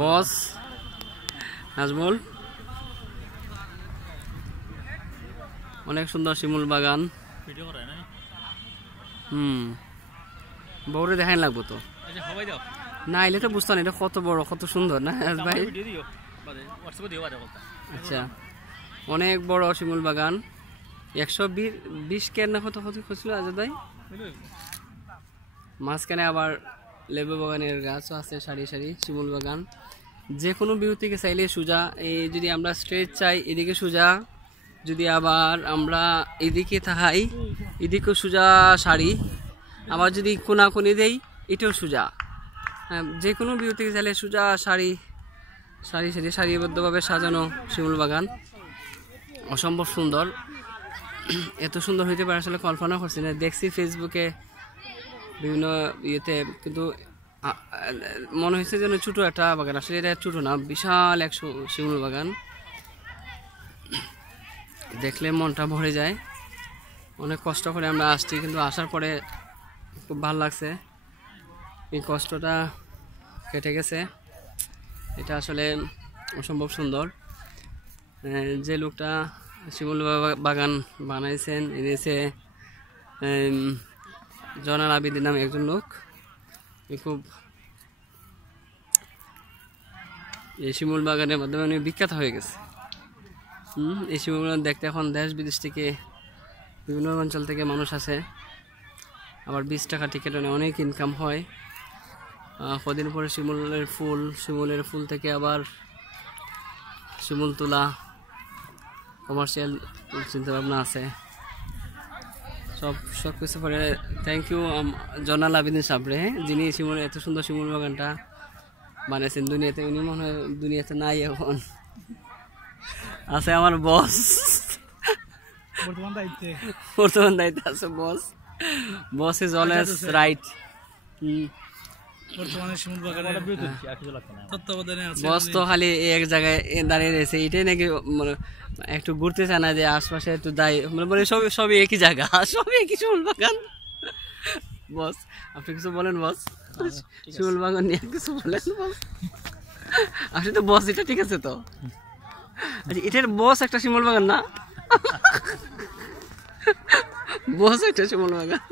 বস নাজমুল অনেক সুন্দর শিমুল বাগান বউরে দেখাই লাগবো তো না এলে তো বুঝতাম এটা কত বড় কত সুন্দর না ভাই আচ্ছা অনেক বড় শিমুল বাগান 120 কেন না কত কত খুঁজছিল আজাদ ভাই মাঝখানে আবার লেবু বাগানের গাছও আছে সারি সারি শিমুল বাগান যে কোনো ভিউ থেকে চাইলে সোজা এই যদি আমরা স্ট্রেট চাই এদিকে সোজা যদি আবার আমরা এদিকে থাকাই এদিকেও সোজা সারি আবার যদি কোনাকুনি দেই এটাও সোজা যে কোনো ভিউ থেকে চাইলে সোজা সারি সারি সারি সারিবদ্ধভাবে সাজানো শিমুল বাগান অসম্ভব সুন্দর এত সুন্দর হইতে পারে আসলে কল্পনা করছি না দেখছি ফেসবুকে বিভিন্ন ইয়েতে কিন্তু মনে হয়েছে যেন ছোটো একটা বাগান আসলে এটা ছোটো না বিশাল এক শিমুল বাগান দেখলে মনটা ভরে যায় অনেক কষ্ট করে আমরা আসছি কিন্তু আসার পরে খুব ভালো লাগছে এই কষ্টটা কেটে গেছে এটা আসলে অসম্ভব সুন্দর যে লোকটা শিমুল বাগান বানাইছেন এনেছে জয়নাল আবেদিন নামে একজন লোক খুব এই শিমুল বাগানের মাধ্যমে উনি বিখ্যাত হয়ে গেছে এই শিমুল বাগান দেখতে এখন দেশ বিদেশ থেকে বিভিন্ন অঞ্চল থেকে মানুষ আসে আবার 20 টাকা টিকিট অনেক ইনকাম হয় কদিন পরে শিমুলের ফুল থেকে আবার শিমুল তোলা কমার্শিয়াল চিন্তা ভাবনা আছে সব কিছু পরে থ্যাংক ইউ জয়নাল আবেদিন সাবরে যিনি শিমুলের এত সুন্দর শিমুল বাগানটা বানিয়েছেন দুনিয়াতে উনি মনে হয় দুনিয়াতে নাই এখন আছে আমার বস বর্তমান দায়িত্বে আছে বস ইজ অলওয়েজ রাইট বস তো খালি এক জায়গায় দাঁড়িয়ে রয়েছে এটাই নাকি একটু ঘুরতে চায় না যে আশপাশে একটু দায়ী মানে সবই একই জায়গা সবই একই শিমুল বাগান বস আপনি কিছু বলেন বস শিমুল বাগান নিয়ে কিছু বলেন বস আপনি তো বস এটা ঠিক আছে তো আচ্ছা এটার বস একটা শিমুল বাগান না বস একটা শিমুল বাগান